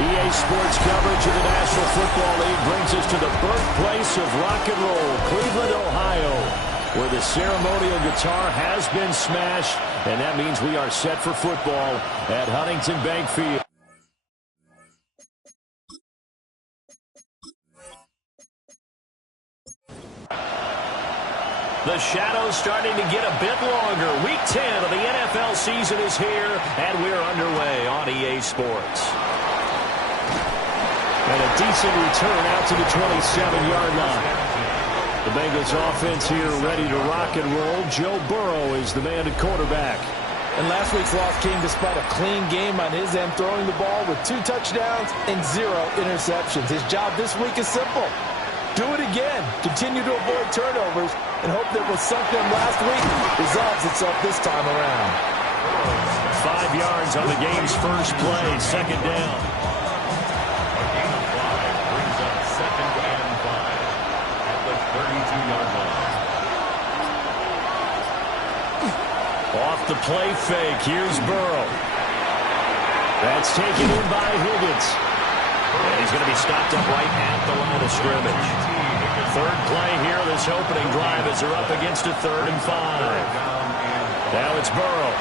EA Sports coverage of the National Football League brings us to the birthplace of rock and roll, Cleveland, Ohio, where the ceremonial guitar has been smashed, and that means we are set for football at Huntington Bank Field. The shadow's starting to get a bit longer. Week 10 of the NFL season is here, and we're underway on EA Sports. And a decent return out to the 27-yard line. The Bengals offense here ready to rock and roll. Joe Burrow is the man at quarterback. And last week's loss came despite a clean game on his end, throwing the ball with 2 touchdowns and 0 interceptions. His job this week is simple. Do it again. Continue to avoid turnovers and hope that what sunk them last week resolves itself this time around. 5 yards on the game's first play, second down. Off the play fake, here's Burrow. That's taken in by Higgins. And he's going to be stopped up right at the line of scrimmage. Third play here, this opening drive as they're up against a 3rd and 5. Now it's Burrow.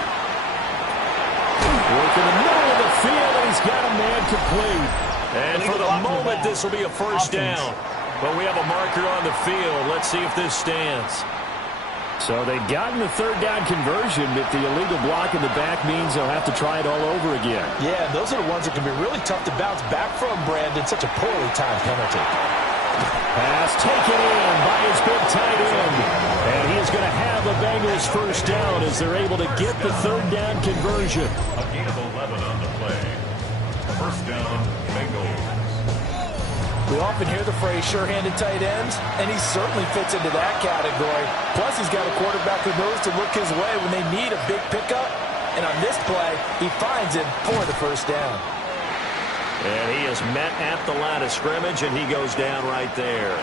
Work in the middle of the field, and he's got a man complete. And for the moment, this will be a first down. But we have a marker on the field. Let's see if this stands. So they've gotten the 3rd down conversion, but the illegal block in the back means they'll have to try it all over again. Yeah, those are the ones that can be really tough to bounce back from, Brandon. Such a poorly timed penalty. Pass taken in by his big tight end. And he is going to have the Bengals first down as they're able to get the 3rd down conversion. A gain of 11 on the play. First down, Bengals. We often hear the phrase sure-handed tight ends, and he certainly fits into that category. Plus, he's got a quarterback who knows to look his way when they need a big pickup. And on this play, he finds it for the first down. And he is met at the line of scrimmage, and he goes down right there.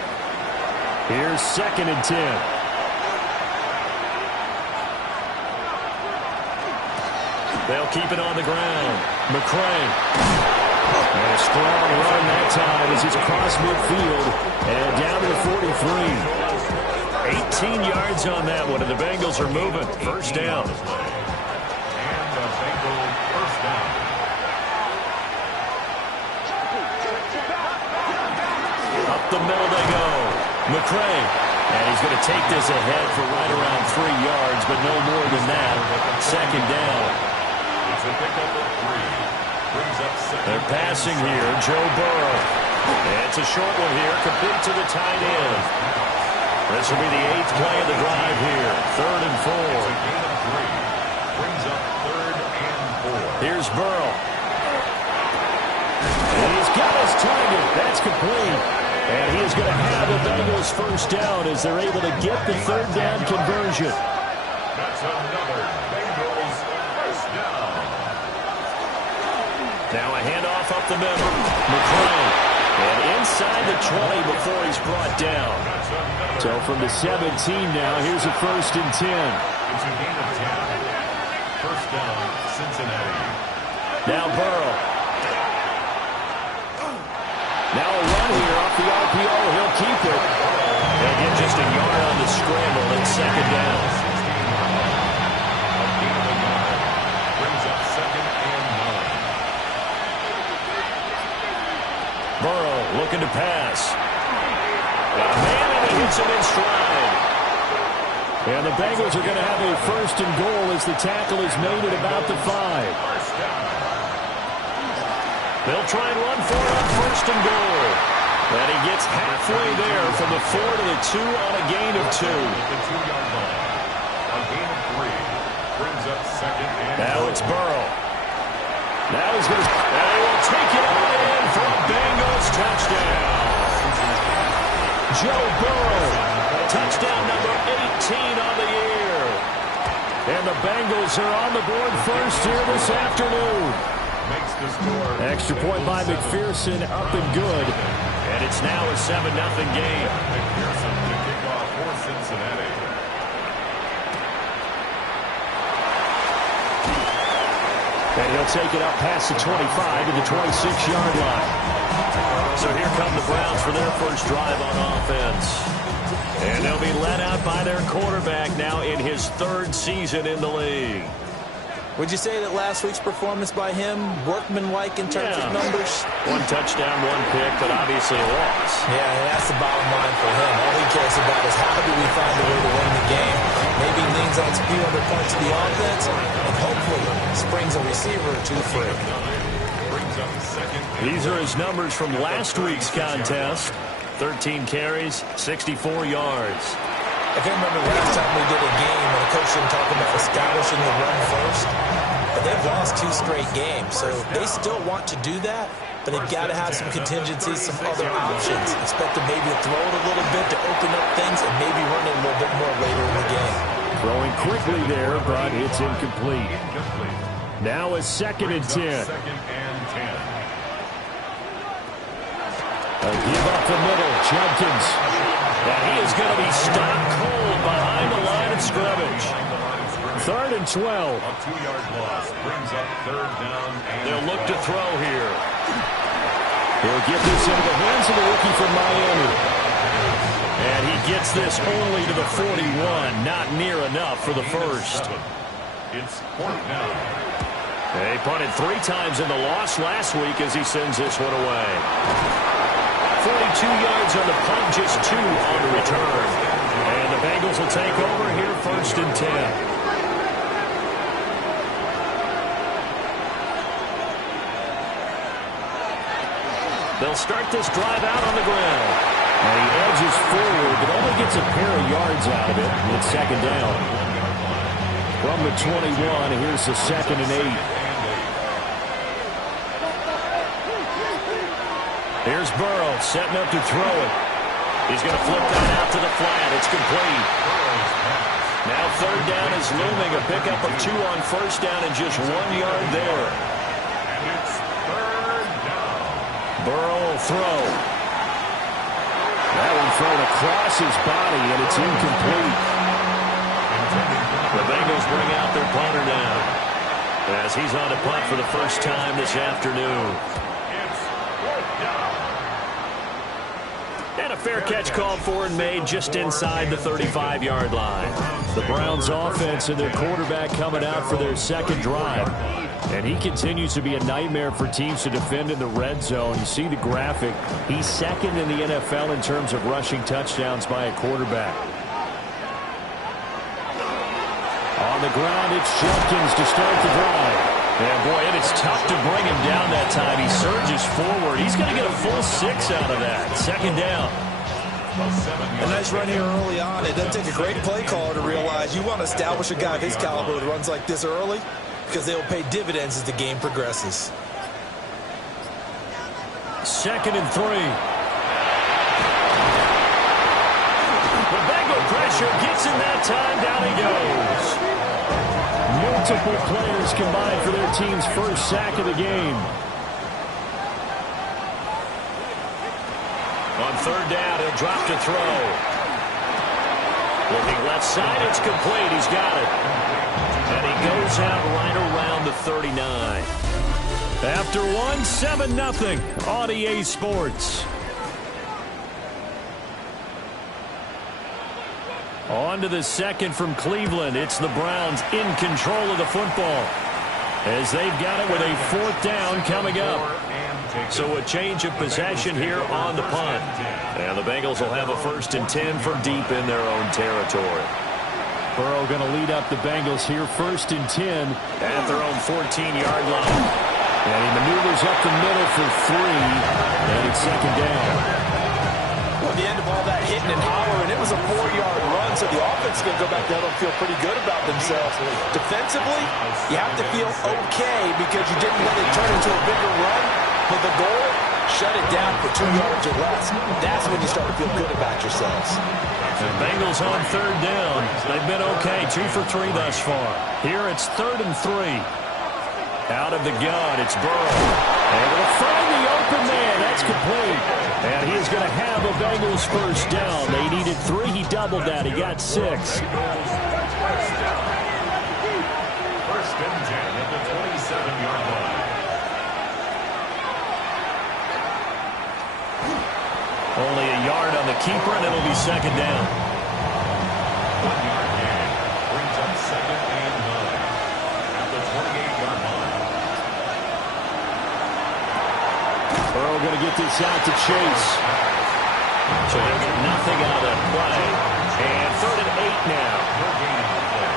Here's 2nd and 10. They'll keep it on the ground. McCray. And a strong run that time as he's across midfield and down to the 43. 18 yards on that one, and the Bengals are moving. First down. And the Bengals first down. Up the middle they go. McCray. And he's going to take this ahead for right around 3 yards, but no more than that. Second down. It's a pickup of 3. They're passing here, Joe Burrow. And it's a short one here, complete to the tight end. This will be the 8th play of the drive here. 3rd and 4. Brings up 3rd and 4. Here's Burrow. And he's got his target. That's complete. And he is going to have the Bengals first down as they're able to get the 3rd down conversion. That's another Bengals first down. Now a handoff up the middle. McCray. And inside the 20 before he's brought down. So from the 17 now, here's a 1st and 10. It's a gain of 10. First down, Cincinnati. Now Burrow. Now a run here off the RPO. He'll keep it. They'll get just a yard on the scramble at 2nd down. A gain of 9. Brings up 2nd and 9. Burrow looking to pass. Got a man and he hits him in stride. And the Bengals are going to have a 1st and goal as the tackle is made at about the 5. They'll try and run for it on 1st and goal. And he gets halfway there from the 4 to the 2 on a gain of 2. The 2-yard line. A gain of 3. Brings up 2nd and Now it's Burrow. Now he's going to... And he will take it all in for a Bengals touchdown. Joe Burrow. Touchdown number 18 on the year. And the Bengals are on the board first here this afternoon. makes the score. Extra point by McPherson, up and good. And it's now a 7-0 game. McPherson to kick off for Cincinnati. And he'll take it up past the 25 to the 26-yard line. So here come the Browns for their first drive on offense. And they'll be led out by their quarterback now in his third season in the league. Would you say that last week's performance by him, workmanlike in terms of numbers? One touchdown, one pick, but obviously a loss. Yeah, and that's the bottom line for him. All he cares about is how do we find a way to win the game. Maybe leans on speed under points of the offense, and hopefully springs a receiver or two free. These are his numbers from last week's contest. 13 carries, 64 yards. I can't remember the last time we did a game and a coach didn't talk about establishing the run first. But they've lost 2 straight games, so they still want to do that. But they've got to have some contingencies, some other options. Expect them maybe to throw it a little bit to open up things and maybe run it a little bit more later in the game. Throwing quickly there, but it's incomplete. Now a 2nd and 10. A give up the middle, Judkins. And he is going to be stopped cold behind the line of scrimmage. 3rd and 12. A 2-yard loss brings up 3rd down. They'll look to throw here. He'll get this into the hands of the rookie from Miami. And he gets this only to the 41. Not near enough for the first. It's 4th down. They punted 3 times in the loss last week as he sends this one away. 42 yards on the punt, just 2 on the return. And the Bengals will take over here 1st and 10. They'll start this drive out on the ground. And he edges forward, but only gets a pair of yards out of it. It's 2nd down. From the 21, here's the 2nd and 8. Here's Burrow setting up to throw it. He's going to flip that out to the flat. It's complete. Now 3rd down is looming. A pickup of 2 on 1st down and just 1 yard there. And it's 3rd down. Burrow will throw. That one thrown across his body, and it's incomplete. The Bengals bring out their punter now, as he's on to punt for the first time this afternoon. And a fair catch called for and made just inside the 35-yard line. The Browns offense and their quarterback coming out for their 2nd drive. And he continues to be a nightmare for teams to defend in the red zone. You see the graphic. He's 2nd in the NFL in terms of rushing touchdowns by a quarterback. On the ground, it's Judkins to start the drive. Yeah, boy, it is tough to bring him down that time. He surges forward. He's going to get a full 6 out of that. 2nd down. A nice run here early on. It doesn't take a great play caller to realize you want to establish a guy of his caliber with runs like this early because they'll pay dividends as the game progresses. 2nd and 3. The Bengal pressure gets him that time. Down he goes. Multiple players combined for their team's first sack of the game. On 3rd down, he'll drop to throw. Looking left side, it's complete. He's got it. And he goes out right around the 39. After 1, 7-0 on EA Sports. On to the 2nd from Cleveland. It's the Browns in control of the football, as they've got it with a 4th down coming up. So a change of possession here on the punt. And the Bengals will have a 1st and 10 from deep in their own territory. Burrow going to lead up the Bengals here 1st and 10 at their own 14-yard line. And he maneuvers up the middle for 3. And it's 2nd down. Well, at the end of all that hitting and hollering, it was a 4-yard run, so the offense is going to go back down and feel pretty good about themselves. Defensively, you have to feel okay because you didn't let it turn into a bigger run. But the goal, shut it down for 2 yards or less. That's when you start to feel good about yourselves. The Bengals on 3rd down. They've been okay, 2 for 3 thus far. Here it's 3rd and 3. Out of the gun, it's Burrow. Able to find the open man. That's complete. And he's going to have a Bengals first down. They needed 3. He doubled that. He got 6. First and 10 at the 27-yard line. Only a yard on the keeper, and it'll be second down. 1-yard gain brings up second and 9 at the 28-yard line. Burrow going to get this out to Chase. So they'll get nothing out of that play. And third and 8 now. No gain on the play.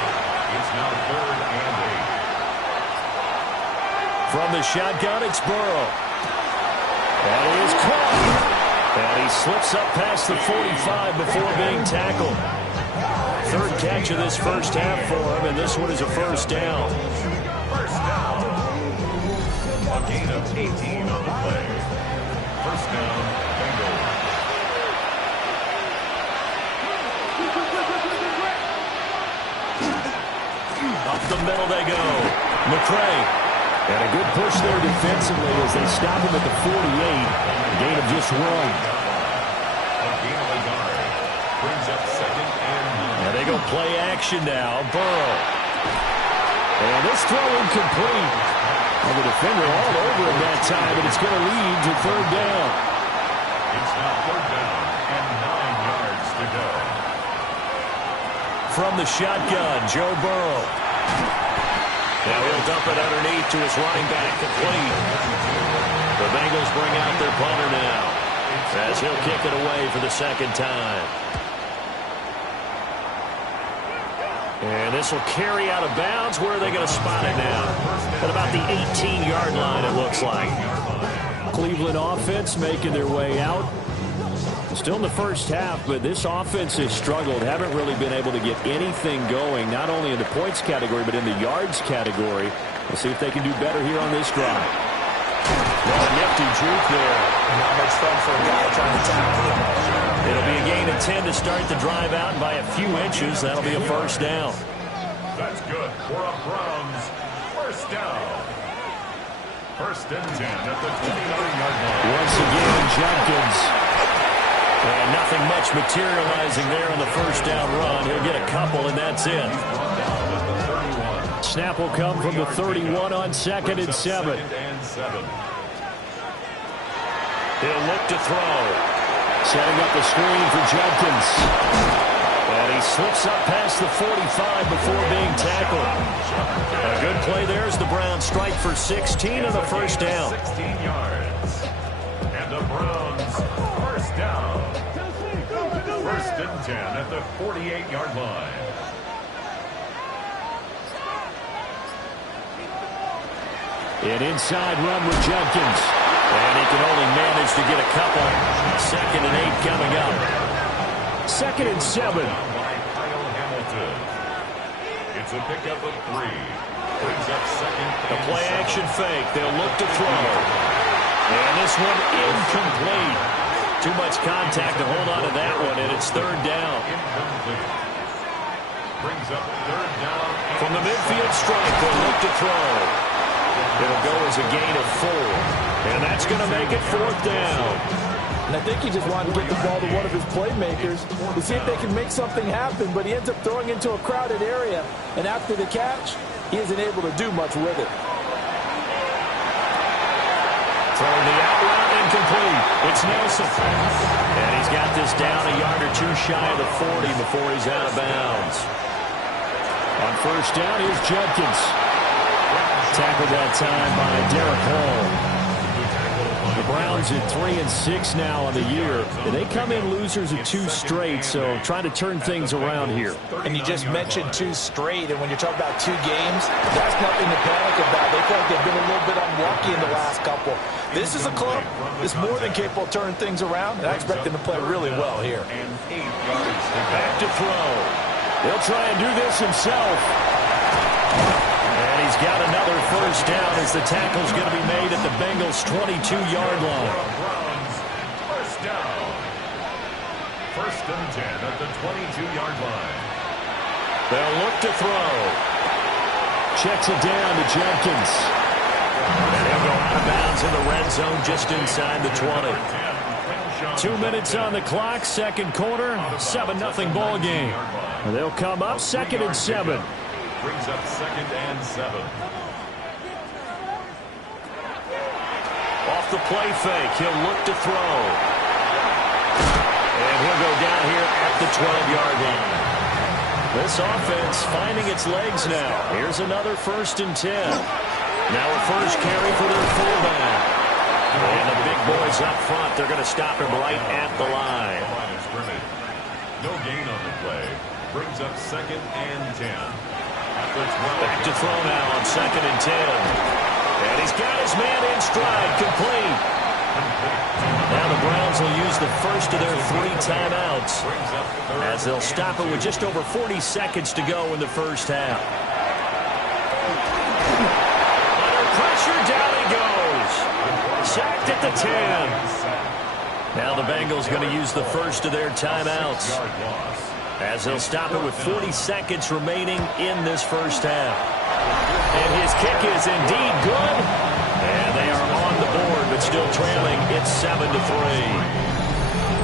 It's now third and 8. From the shotgun, it's Burrow. That is caught. And he slips up past the 45 before being tackled. Third catch of this first half for him, and this one is a first down. First down. A gain of 18 on the play. First down, Bengals. Up the middle they go. McCray. And a good push there defensively as they stop him at the 48. Gain of just 1. A gain of a yard brings up second and 9. And they go play action now. Burrow. And this throw incomplete. And the defender all over him that time, and it's going to lead to third down. It's now third down and 9 yards to go. From the shotgun, Joe Burrow. Now he'll dump it underneath to his running back, complete. The Bengals bring out their punter now as he'll kick it away for the second time. And this will carry out of bounds. Where are they going to spot it now? At about the 18-yard line, it looks like. Cleveland offense making their way out. Still in the first half, but this offense has struggled. Haven't really been able to get anything going, not only in the points category, but in the yards category. We'll see if they can do better here on this drive. Well, a nifty juke there. Not much fun for a guy trying to tackle him. It'll be a gain of 10 to start the drive out, and by a few inches, that'll be a first down. That's good for a Browns first down. First and 10 at the 29-yard line. Once again, Jenkins. And nothing much materializing there on the first down run. He'll get a couple, and that's it. Snap will come from the 31 on second and 7. He'll look to throw. Setting up the screen for Jenkins. And he slips up past the 45 before being tackled. A good play there as the Browns strike for 16 and a first down. 16 yards. And the Browns first down. First and 10 at the 48-yard line. An inside run with Jenkins. And he can only manage to get a couple. Second and 8 coming up. Second and 7. By Kyle Hamilton. It's a pickup of 3. Brings up second A and play 7. action fake. They'll look to throw. And this one incomplete. Too much contact to hold on to that one, and it's third down. Incomplete. Brings up third down. From the midfield stripe, they'll look to throw. It'll go as a gain of 4. And that's going to make it fourth down. And I think he just wanted to get the ball to one of his playmakers to see if they can make something happen, but he ends up throwing into a crowded area. And after the catch, he isn't able to do much with it. Throwing the out route, incomplete. It's Nelson. And he's got this down a yard or 2 shy of the 40 before he's out of bounds. On first down, here's Jenkins. Tackled that time by Derek Hall. The Browns at 3-6 now on the year. They come in losers of 2 straight, so trying to turn things around here. And you just mentioned 2 straight, and when you're talking about 2 games, that's nothing to panic about. They feel like they've been a little bit unlucky in the last couple. This is a club that's more than capable of turning things around, and I expect them to play really well here. And 8 yards to Back to throw. He'll try and do this himself. And he's got another first down as the tackle's going to be made at the Bengals' 22-yard line. Browns first down. First and 10 at the 22-yard line. They'll look to throw. Checks it down to Jenkins. out of bounds in the red zone just inside the 20. 2 minutes on the clock, second quarter, 7-0 ball game. They'll come up second and 7. Brings up second and 7. Off the play fake, he'll look to throw. And he'll go down here at the 12-yard line. This offense finding its legs now. Here's another 1st and 10. Now a first carry for their fullback. And the big boys up front, they're going to stop him right at the line. No gain on the play. Brings up second and 10. Back to throw now on second and 10. And he's got his man in stride, complete. Now the Browns will use the first of their 3 timeouts as they'll stop it with just over 40 seconds to go in the first half. Under pressure, down he goes. Sacked at the 10. Now the Bengals going to use the first of their timeouts as they'll stop it with 40 seconds remaining in this first half. And his kick is indeed good. And they are on the board, but still trailing. It's 7-3.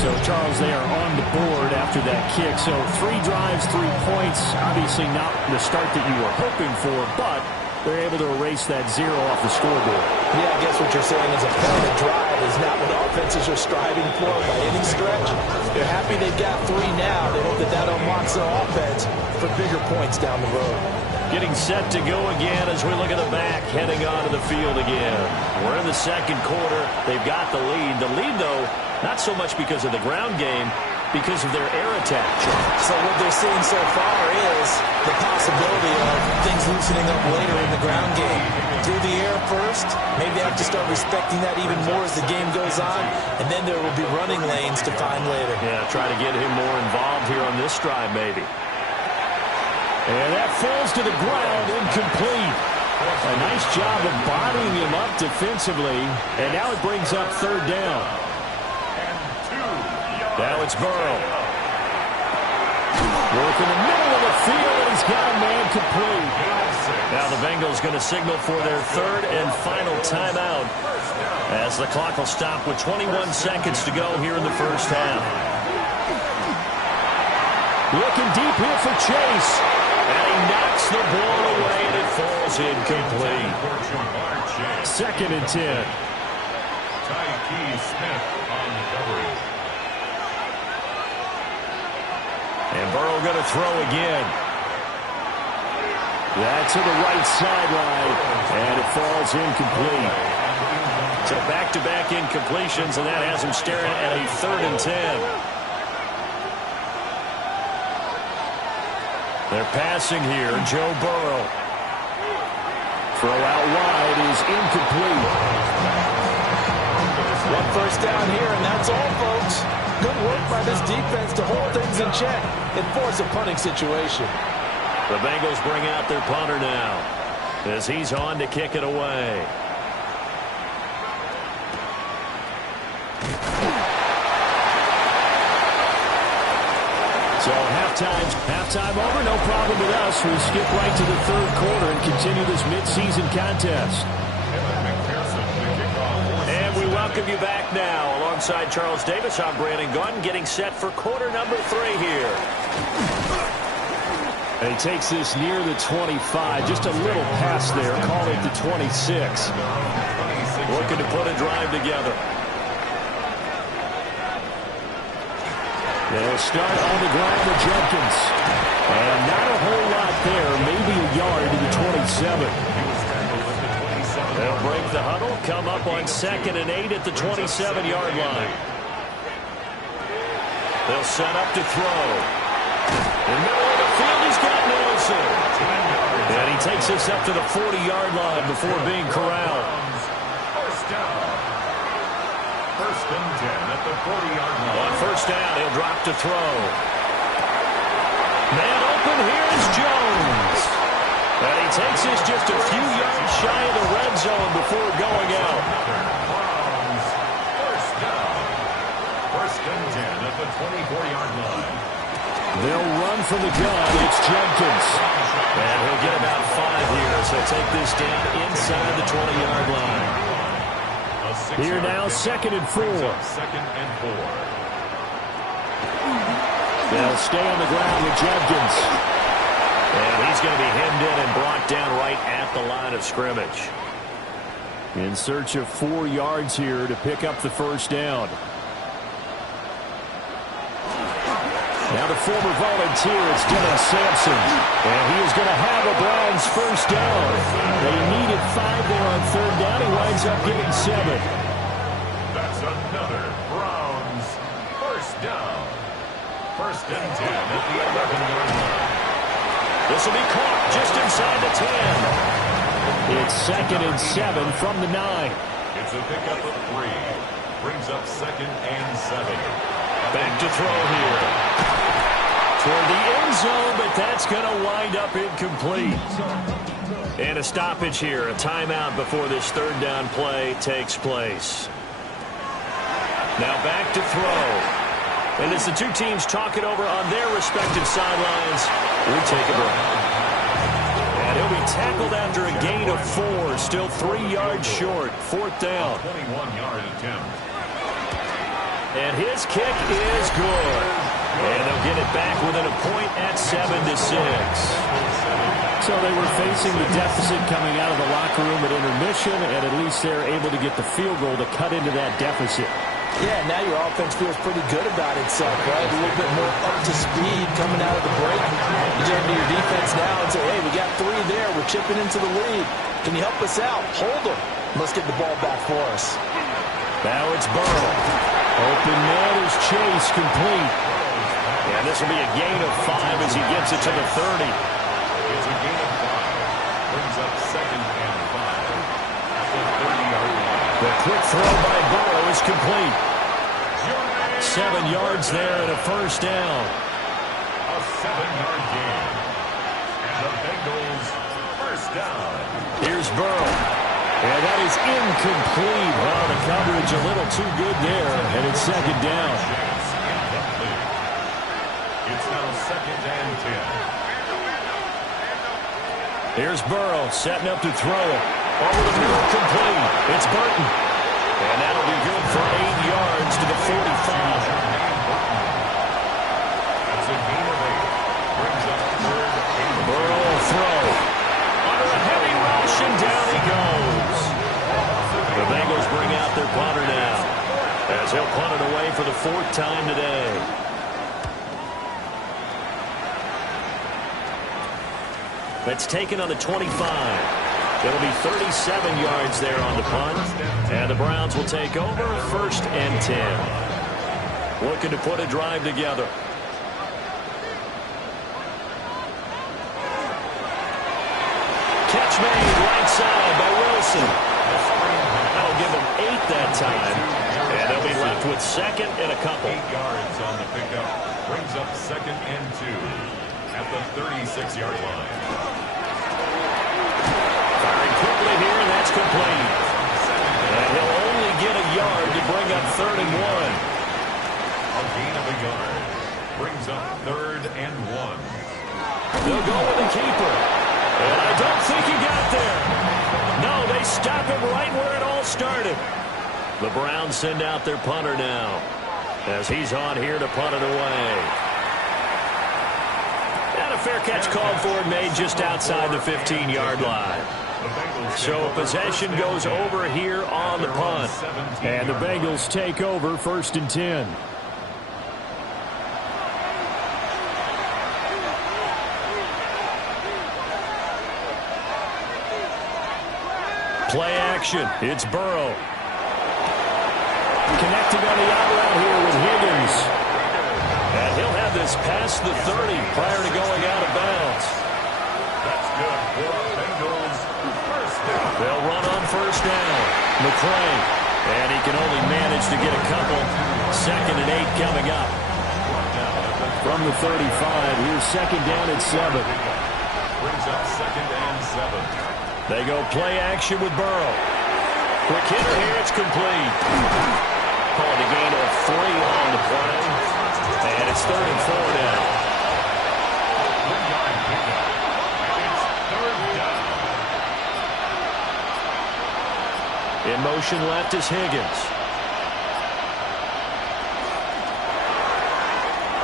So, Charles, they are on the board after that kick. So 3 drives, 3 points. Obviously not the start that you were hoping for, but they're able to erase that 0 off the scoreboard. Yeah, I guess what you're saying is a perfect drive is not what offenses are striving for by any stretch. They're happy they've got 3 now. They hope that that unlocks their offense for bigger points down the road. Getting set to go again as we look at the back, heading onto the field again. We're in the second quarter. They've got the lead. The lead, though, not so much because of the ground game, because of their air attack. So what they're seeing so far is the possibility of things loosening up later in the ground game. Through the air first, maybe they have to start respecting that even more as the game goes on, and then there will be running lanes to find later. Yeah, try to get him more involved here on this drive, maybe. And that falls to the ground, incomplete. A nice job of bodying him up defensively, and now it brings up 3rd down. Now it's Burrow. Work in the middle of the field, and he's got a man complete. Now the Bengals going to signal for their 3rd and final timeout as the clock will stop with 21 seconds to go here in the first half. Looking deep here for Chase. And he knocks the ball away, and it falls incomplete. 2nd and 10. And Burrow going to throw again. That's to the right sideline, and it falls incomplete. So back-to-back incompletions, and that has him staring at a 3rd and 10. They're passing here. Joe Burrow. Throw out wide is incomplete. 1 first down here, and that's all, folks. Good work by this defense to hold things in check and force a punting situation. The Bengals bring out their punter now as he's on to kick it away. So halftime over, no problem with us. We skip right to the 3rd quarter and continue this midseason contest. And we welcome you back now. Alongside Charles Davis, I'm Brandon Gunn, getting set for quarter number 3 here. And he takes this near the 25, just a little past there, call it the 26. Looking to put a drive together. They'll start on the ground with Jenkins. And not a whole lot there, maybe a yard to the 27. They'll break the huddle, come up on 2nd and 8 at the 27-yard line. They'll set up to throw. In the middle of the field, he's got Nelson. And he takes this up to the 40-yard line before being corralled. First down. 1st and 10 at the 40-yard line. On 1st down, he'll drop to throw. Man open, here's Jones. And he takes this just a few yards shy of the red zone before going out. First down. 1st and 10 at the 24-yard line. They'll run from the gun. It's Jenkins. And he'll get about 5 here, so take this down inside the 20-yard line. Here now, 2nd and 4. Second and 4. They'll stay on the ground with Judkins. And he's going to be hemmed in and brought down right at the line of scrimmage. In search of 4 yards here to pick up the first down. Now the former volunteer, it's Dylan Sampson. And he is going to have a Browns first down. They needed 5 there on 3rd down. He winds up getting 7. That's another Browns first down. 1st and 10 at the 11-yard line. This will be caught just inside the 10. It's 2nd and 7 from the 9. It's a pickup of 3. Brings up 2nd and 7. Back to throw here. Toward the end zone, but that's going to wind up incomplete. And a stoppage here, a timeout before this 3rd down play takes place. Now back to throw. And as the two teams talk it over on their respective sidelines, we take a break. And he'll be tackled after a gain of 4, still 3 yards short, 4th down. 21-yard attempt. And his kick is good. And they'll get it back within a point at 7-6. So they were facing the deficit coming out of the locker room at intermission, and at least they're able to get the field goal to cut into that deficit. Yeah, now your offense feels pretty good about itself, right? A little bit more up to speed coming out of the break. You turn to your defense now and say, hey, we got 3 there. We're chipping into the lead. Can you help us out? Hold them. Let's get the ball back for us. Now it's Burrow. Open man is Chase, complete. And this will be a gain of 5 as he gets it to the 30. It's a gain of 5. Brings up 2nd and 5 at the 30-yard line. The quick throw by Burrow is complete. 7 yards there and a first down. A 7-yard gain. And the Bengals first down. Here's Burrow. And that is incomplete. Wow, the coverage a little too good there, and it's 2nd down. Incomplete. It's now 2nd and 10. Here's Burrow setting up to throw it. Over the middle, complete. It's Burton. And that'll be good for 8 yards to the 45. That's a gain of 8. Brings up 3rd and Burrow will throw. Under a heavy rush, and down he goes. The Bengals bring out their punter now, as he'll punt it away for the 4th time today. That's taken on the 25. It'll be 37 yards there on the punt. And the Browns will take over 1st and 10. Looking to put a drive together. Catch made right side by Wilson. That'll give them 8 that time. And they'll be left with 2nd and a couple. 8 yards on the pickup. Brings up 2nd and 2 at the 36-yard line. Firing quickly here, and that's complete. And he'll only get a yard to bring up 3rd and 1. A gain of a yard. Brings up 3rd and 1. They'll go with the keeper. And I don't think he got there. No, they stop him right where it all started. The Browns send out their punter now, as he's on here to punt it away. And a fair catch called for and made just outside the 15-yard line. So possession goes over here on the punt. And the Bengals take over 1st and 10. Play action. It's Burrow. Connecting on the out route here with Higgins. And he'll have this past the 30 prior to going out of bounds. That's good for Bengals. First down. They'll run on 1st down. McCray. And he can only manage to get a couple. 2nd and 8 coming up. From the 35, here's 2nd down at 7. Brings up 2nd and 7. They go play action with Burrow. Quick hitter here, it's complete. Calling a gain of 3 on the play. And it's 3rd and 4 now. 1-yard pickup. And it's 3rd down. In motion left is Higgins.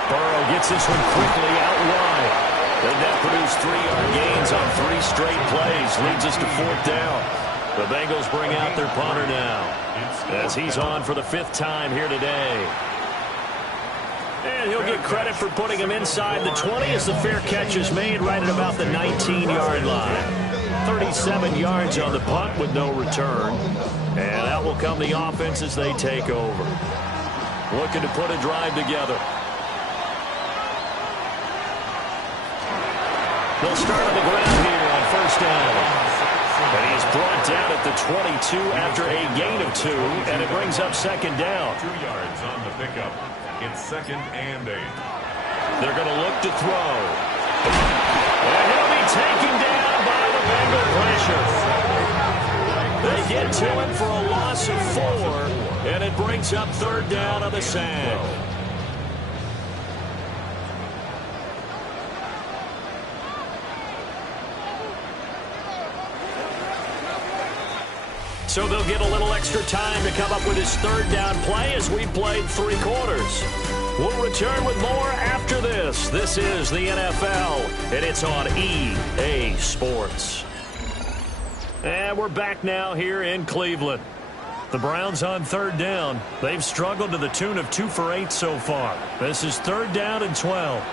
Burrow gets this one quickly out wide. And that produced 3-yard gains on 3 straight plays. Leads us to 4th down. The Bengals bring out their punter now, as he's on for the 5th time here today. And he'll get credit for putting him inside the 20 as the fair catch is made right at about the 19-yard line. 37 yards on the punt with no return. And out will come the offense as they take over. Looking to put a drive together. They'll start on the ground here on 1st down. And he's brought down at the 22 after a gain of 2, and it brings up 2nd down. 2 yards on the pickup. It's 2nd and 8. They're going to look to throw. And he'll be taken down by the Bengal pressure. They get to him for a loss of 4, and it brings up 3rd down on the sack. So they'll get a little extra time to come up with his 3rd down play as we played 3 quarters. We'll return with more after this. This is the NFL, and it's on EA Sports. And we're back now here in Cleveland. The Browns on 3rd down. They've struggled to the tune of 2 for 8 so far. This is 3rd down and 12.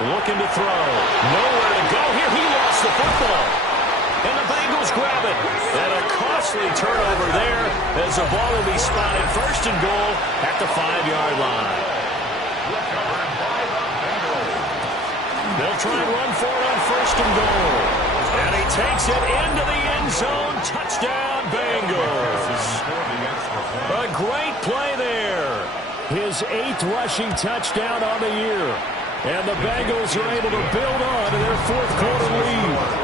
Looking to throw. Nowhere to go here. He lost the football. And the Bengals grab it. And a costly turnover there as the ball will be spotted 1st and goal at the 5-yard line. They'll try and run for it on 1st and goal. And he takes it into the end zone. Touchdown, Bengals. A great play there. His 8th rushing touchdown on the year. And the Bengals are able to build on to their 4th quarter lead.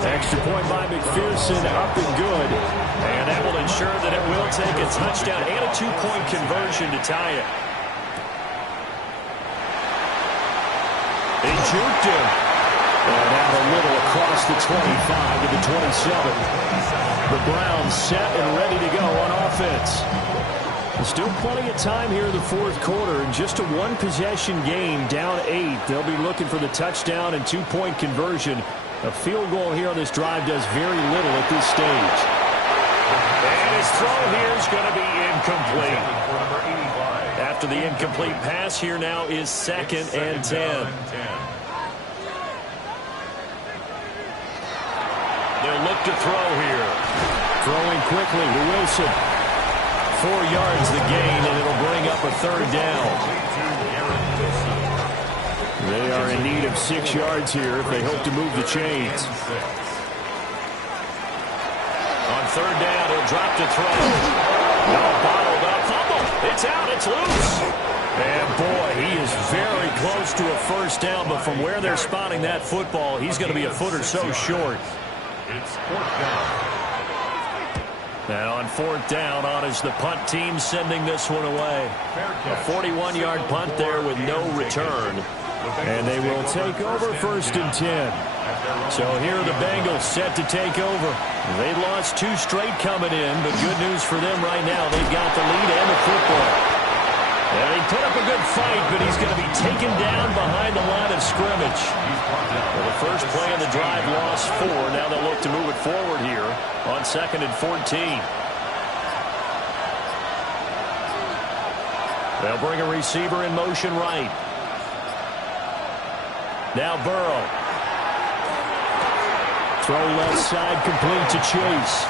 Extra point by McPherson, up and good. And that will ensure that it will take a touchdown and a 2-point conversion to tie it. He juked him. And out a little across the 25 to the 27. The Browns set and ready to go on offense. Still plenty of time here in the 4th quarter. In just a 1-possession game, down 8. They'll be looking for the touchdown and 2-point conversion. A field goal here on this drive does very little at this stage. And his throw here is going to be incomplete. After the incomplete pass, here now is 2nd and 10. They'll look to throw here. Throwing quickly to Wilson. 4 yards the gain, and it'll bring up a 3rd down. They are in need of 6 yards here if they hope to move the chains. On 3rd down, he'll drop to throw. Well, bottled up. Fumble. It's out. It's loose. And, boy, he is very close to a 1st down, but from where they're spotting that football, he's going to be a foot or so short. It's 4th down. Now on 4th down, on is the punt team sending this one away. A 41-yard punt there with no return. And they will take over 1st and 10. So here are the Bengals set to take over. They lost 2 straight coming in, but good news for them right now. They've got the lead and the football. And he put up a good fight, but he's going to be taken down behind the line of scrimmage. Well, the first play of the drive lost 4. Now they'll look to move it forward here on 2nd and 14. They'll bring a receiver in motion right. Now Burrow. Throw left side complete to Chase.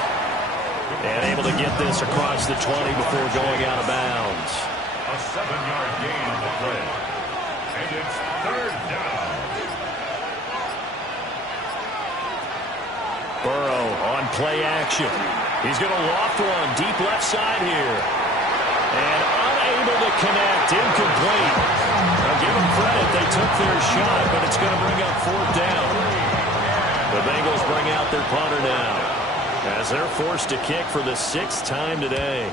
And able to get this across the 20 before going out of bounds. A 7-yard gain on the play. And it's 3rd down. Burrow on play action. He's going to loft one deep left side here. And unable to connect. Incomplete. Now give them credit. They took their shot, but it's going to bring up 4th down. The Bengals bring out their punter now, as they're forced to kick for the 6th time today.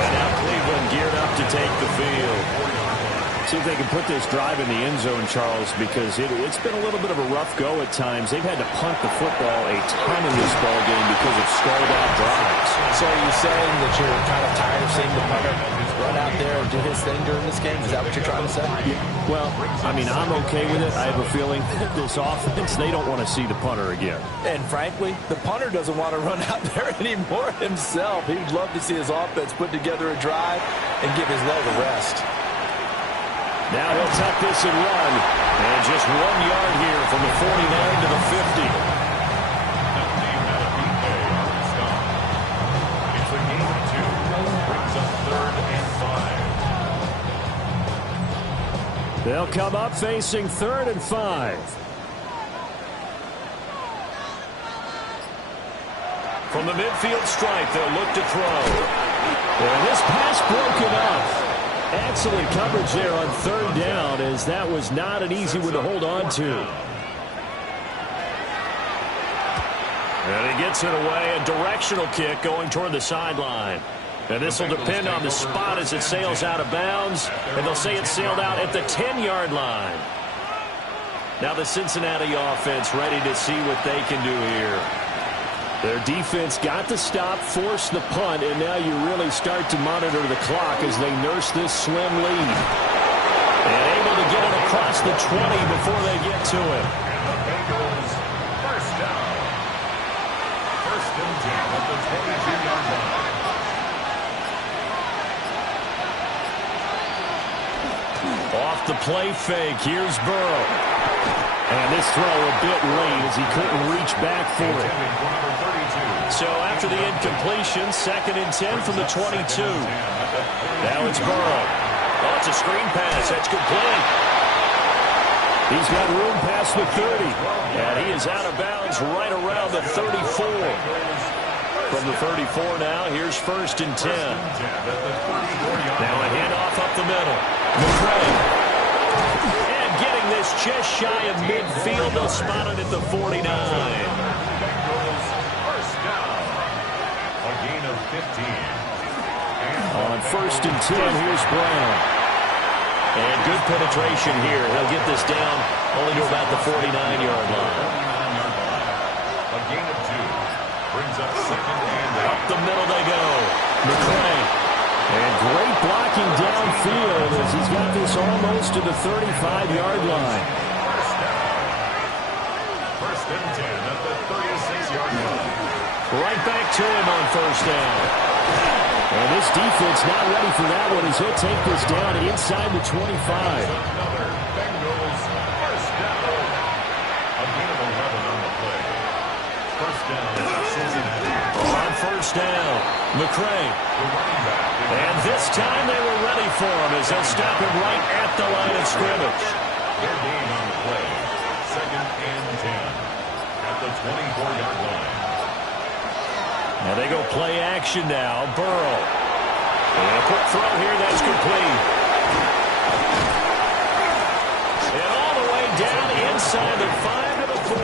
And now Cleveland geared up to take the field. See if they can put this drive in the end zone, Charles, because it's been a little bit of a rough go at times. They've had to punt the football a ton in this ball game because of stalled out drives. So are you saying that you're kind of tired of seeing the punter run out there and do his thing during this game? Is that what you're trying to say? Well, I mean, I'm okay with it. I have a feeling this offense, they don't want to see the punter again. And frankly, the punter doesn't want to run out there anymore himself. He would love to see his offense put together a drive and give his leg a rest. Now he'll tuck this and run. And just 1 yard here from the 49 to the 50. It's a gain of 2. Brings up 3rd and 5. They'll come up facing 3rd and 5. From the midfield stripe, they'll look to throw. And this pass broken up. Excellent coverage there on 3rd down, as that was not an easy one to hold on to. And he gets it away. A directional kick going toward the sideline. And this will depend on the spot as it sails out of bounds. And they'll say it sailed out at the 10-yard line. Now the Cincinnati offense ready to see what they can do here. Their defense got the stop, forced the punt, and now you really start to monitor the clock as they nurse this slim lead. And able to get it across the 20 before they get to it. And the Bengals, first down. 1st and 10 at the 22-yard line. Off the play fake, here's Burrow. And this throw a bit late as he couldn't reach back for it. So after the incompletion, 2nd and 10 from the 22. Now it's Burrow. Oh, it's a screen pass. That's complete. He's got room past the 30. And he is out of bounds right around the 34. From the 34 now, here's 1st and 10. Now a handoff up the middle. McCray. And getting this just shy of midfield. They'll spot it at the 49. Bengals, first down. A gain of 15. On 1st and 10, here's Brown. And good penetration here. He'll get this down only to about the 49-yard line. A gain of 2. Brings up 2nd and 8. Up the middle they go. McCray. And great blocking downfield as he's got this almost to the 35-yard line. First down. 1st and 10 at the 36-yard line. Right back to him on 1st down. And this defense not ready for that one as he'll take this down inside the 25. Another Bengals first down. A gain of 11 on the play. First down, Cincinnati. On 1st down, McCray. The running back. And this time they were ready for him as they'll stop him right at the line of scrimmage. Their gain on the play. 2nd and 10 at the 24-yard line. Now they go play action now. Burrow. And a quick throw here. That's complete. And all the way down inside the 5 to the 4.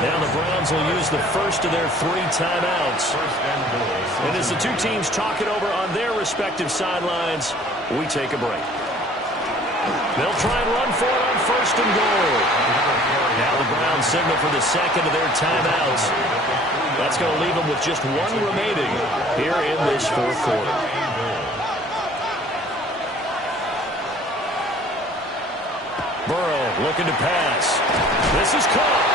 Now the Browns will use the first of their 3 timeouts. And as the two teams talk it over on their respective sidelines, we take a break. They'll try and run for it on 1st and goal. Now the Browns signal for the 2nd of their timeouts. That's going to leave them with just 1 remaining here in this 4th quarter. Burrow looking to pass. This is caught.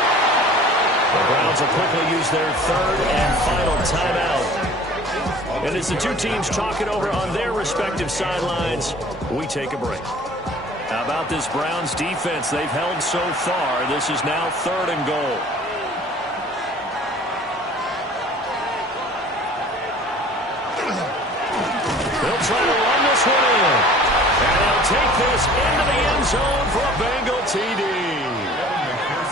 The Browns will quickly use their 3rd and final timeout. And as the two teams talk it over on their respective sidelines, we take a break. How about this Browns defense they've held so far? This is now 3rd and goal. They'll try to run this one in. And they'll take this into the end zone for a Bengal TD.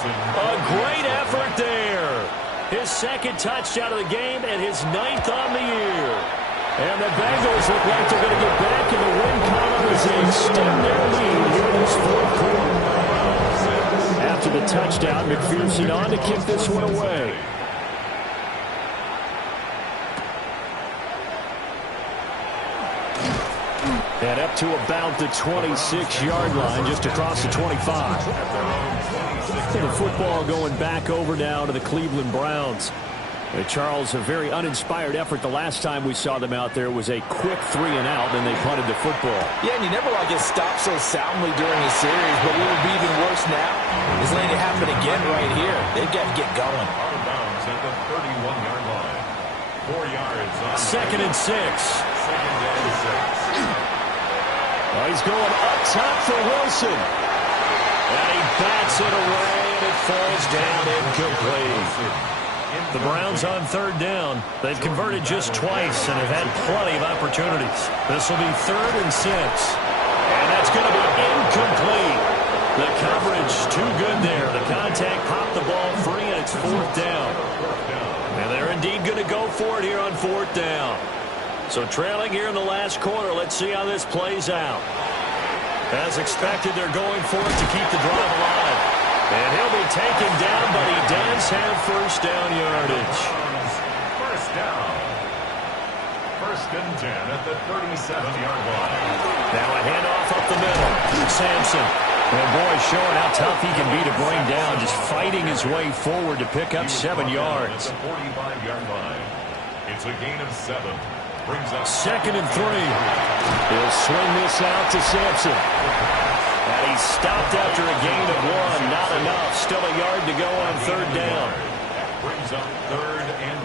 A great effort there. His 2nd touchdown of the game and his 9th on the year. And the Bengals look like they're going to get back in the win column as they extend their lead here in this 4th quarter. After the touchdown, McPherson on to kick this one away. And up to about the 26-yard line, just across the 25. The football going back over now to the Cleveland Browns. Charles, a very uninspired effort the last time we saw them out there was a quick 3-and-out, and they punted the football. Yeah, and you never want to get stopped so soundly during a series, but what will be even worse now is letting it happen again right here. They've got to get going. Out of bounds at the 31-yard line. 4 yards on Second and 6. Second and 6. Oh, he's going up top for Wilson. And he bats it away, and it falls down incomplete. The Browns on third down. They've converted just twice and have had plenty of opportunities. This will be 3rd and 6. And that's going to be incomplete. The coverage too good there. The contact popped the ball free, and it's 4th down. And they're indeed going to go for it here on 4th down. So trailing here in the last quarter. Let's see how this plays out. As expected, they're going for it to keep the drive alive. And he'll be taken down, but he does have first down yardage. First down. 1st and 10 at the 37-yard line. Now a handoff up the middle. Sampson. And boy, showing how tough he can be to bring down, just fighting his way forward to pick up 7 yards. At the 45-yard line. It's a gain of 7. Brings up 2nd and 3. He'll swing this out to Sampson. And he stopped after a gain of 1. Not enough. Still a yard to go on 3rd down. That brings up 3rd and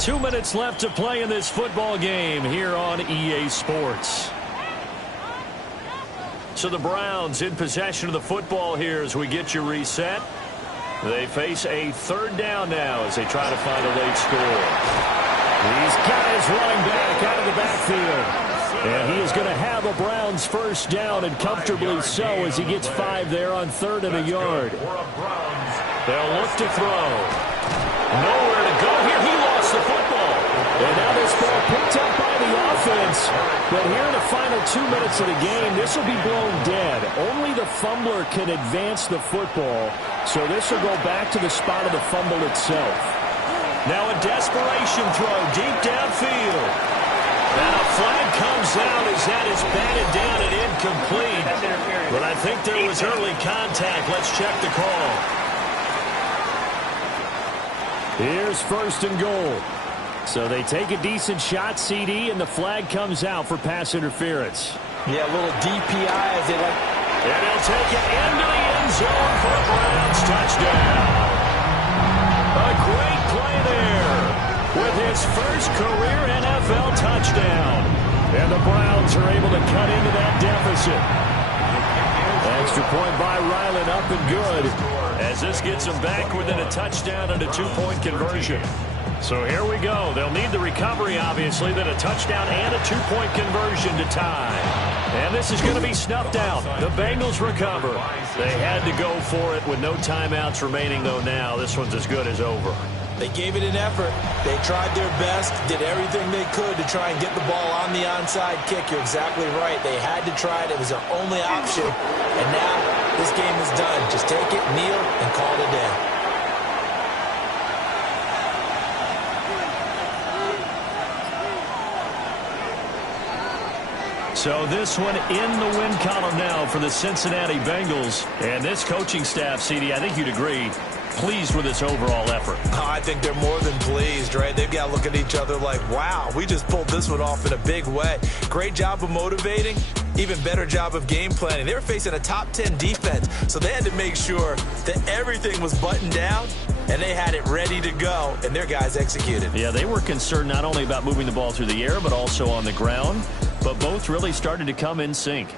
1. 2 minutes left to play in this football game here on EA Sports. So the Browns in possession of the football here as we get you reset. They face a 3rd down now as they try to find a late score. He's got his running back out of the backfield. And he is going to have a Browns first down, and comfortably so, as he gets 5 there on 3rd and a yard. They'll look to throw. Nowhere to go here. He lost the football. And now this ball picked up by the offense. But here in the final 2 minutes of the game, this will be blown dead. Only the fumbler can advance the football. So this will go back to the spot of the fumble itself. Now a desperation throw deep downfield. And a flag comes out as that is batted down and incomplete. But I think there was early contact. Let's check the call. Here's 1st and goal. So they take a decent shot, CD, and the flag comes out for pass interference. Yeah, a little DPI as they like. And he'll take it into the end zone for a Browns touchdown. A great play there with his first career NFL touchdown. And the Browns are able to cut into that deficit. Extra point by Ryland, up and good. As this gets them back within a touchdown and a 2-point conversion. So here we go. They'll need the recovery, obviously, then a touchdown and a 2-point conversion to tie. And this is going to be snuffed out. The Bengals recover. They had to go for it with no timeouts remaining, though now. This one's as good as over. They gave it an effort. They tried their best, did everything they could to try and get the ball on the onside kick. You're exactly right. They had to try it. It was their only option. And now this game is done. Just take it, kneel, and call it a day. So this one in the win column now for the Cincinnati Bengals. And this coaching staff, CD, I think you'd agree, pleased with this overall effort. Oh, I think they're more than pleased, right? They've got to look at each other like, wow, we just pulled this one off in a big way. Great job of motivating, even better job of game planning. They were facing a top 10 defense, so they had to make sure that everything was buttoned down, and they had it ready to go, and their guys executed. Yeah, they were concerned not only about moving the ball through the air, but also on the ground, but both really started to come in sync.